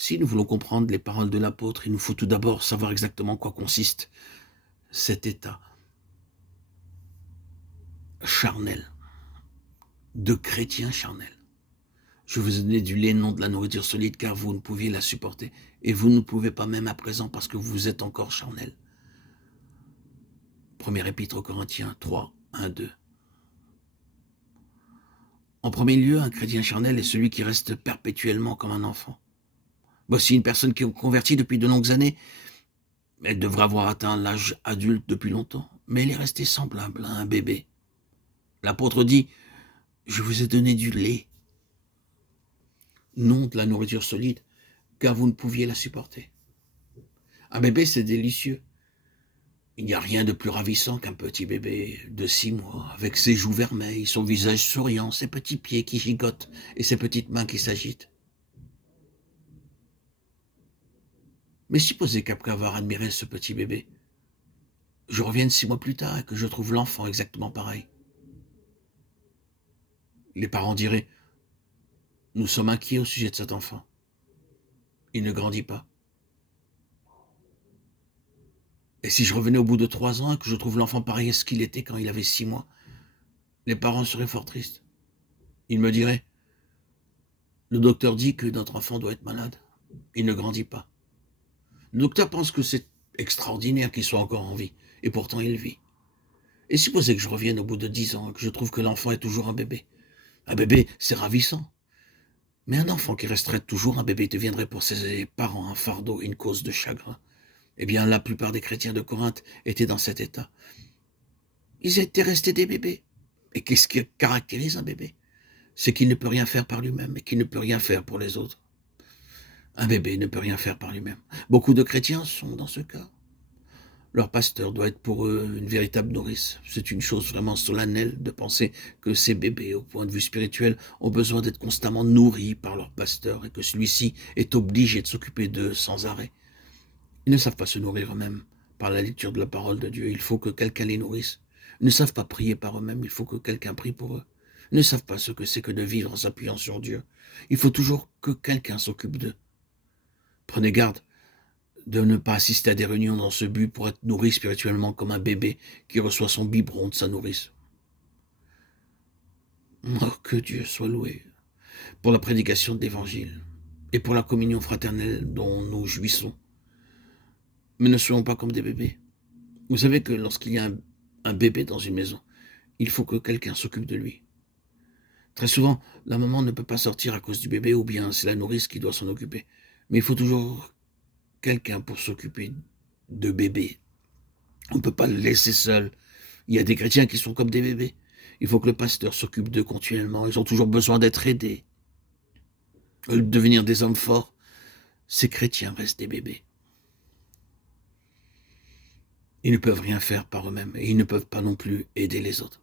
Si nous voulons comprendre les paroles de l'apôtre, il nous faut tout d'abord savoir exactement en quoi consiste cet état charnel, de chrétien charnel. Je vous ai donné du lait, non de la nourriture solide, car vous ne pouviez la supporter. Et vous ne pouvez pas même à présent parce que vous êtes encore charnel. Premier épître aux Corinthiens 3, 1, 2. En premier lieu, un chrétien charnel est celui qui reste perpétuellement comme un enfant. Voici une personne qui est convertie depuis de longues années. Elle devrait avoir atteint l'âge adulte depuis longtemps, mais elle est restée semblable à un bébé. L'apôtre dit, je vous ai donné du lait, non de la nourriture solide, car vous ne pouviez la supporter. Un bébé, c'est délicieux. Il n'y a rien de plus ravissant qu'un petit bébé de 6 mois, avec ses joues vermeilles, son visage souriant, ses petits pieds qui gigotent et ses petites mains qui s'agitent. Mais supposez qu'après avoir admiré ce petit bébé, je revienne 6 mois plus tard et que je trouve l'enfant exactement pareil. Les parents diraient, nous sommes inquiets au sujet de cet enfant. Il ne grandit pas. Et si je revenais au bout de 3 ans et que je trouve l'enfant pareil à ce qu'il était quand il avait 6 mois, les parents seraient fort tristes. Ils me diraient, le docteur dit que notre enfant doit être malade. Il ne grandit pas. Le docteur pense que c'est extraordinaire qu'il soit encore en vie, et pourtant il vit. Et supposez que je revienne au bout de 10 ans et que je trouve que l'enfant est toujours un bébé. Un bébé, c'est ravissant. Mais un enfant qui resterait toujours un bébé deviendrait pour ses parents un fardeau et une cause de chagrin. Eh bien, la plupart des chrétiens de Corinthe étaient dans cet état. Ils étaient restés des bébés. Et qu'est-ce qui caractérise un bébé? C'est qu'il ne peut rien faire par lui-même et qu'il ne peut rien faire pour les autres. Un bébé ne peut rien faire par lui-même. Beaucoup de chrétiens sont dans ce cas. Leur pasteur doit être pour eux une véritable nourrice. C'est une chose vraiment solennelle de penser que ces bébés, au point de vue spirituel, ont besoin d'être constamment nourris par leur pasteur et que celui-ci est obligé de s'occuper d'eux sans arrêt. Ils ne savent pas se nourrir eux-mêmes par la lecture de la parole de Dieu. Il faut que quelqu'un les nourrisse. Ils ne savent pas prier par eux-mêmes. Il faut que quelqu'un prie pour eux. Ils ne savent pas ce que c'est que de vivre en s'appuyant sur Dieu. Il faut toujours que quelqu'un s'occupe d'eux. Prenez garde de ne pas assister à des réunions dans ce but pour être nourri spirituellement comme un bébé qui reçoit son biberon de sa nourrice. Oh, que Dieu soit loué pour la prédication de l'Évangile et pour la communion fraternelle dont nous jouissons. Mais ne soyons pas comme des bébés. Vous savez que lorsqu'il y a un bébé dans une maison, il faut que quelqu'un s'occupe de lui. Très souvent, la maman ne peut pas sortir à cause du bébé ou bien c'est la nourrice qui doit s'en occuper. Mais il faut toujours quelqu'un pour s'occuper de bébé. On ne peut pas le laisser seul. Il y a des chrétiens qui sont comme des bébés. Il faut que le pasteur s'occupe d'eux continuellement. Ils ont toujours besoin d'être aidés. Ils veulent devenir des hommes forts. Ces chrétiens restent des bébés. Ils ne peuvent rien faire par eux-mêmes et ils ne peuvent pas non plus aider les autres.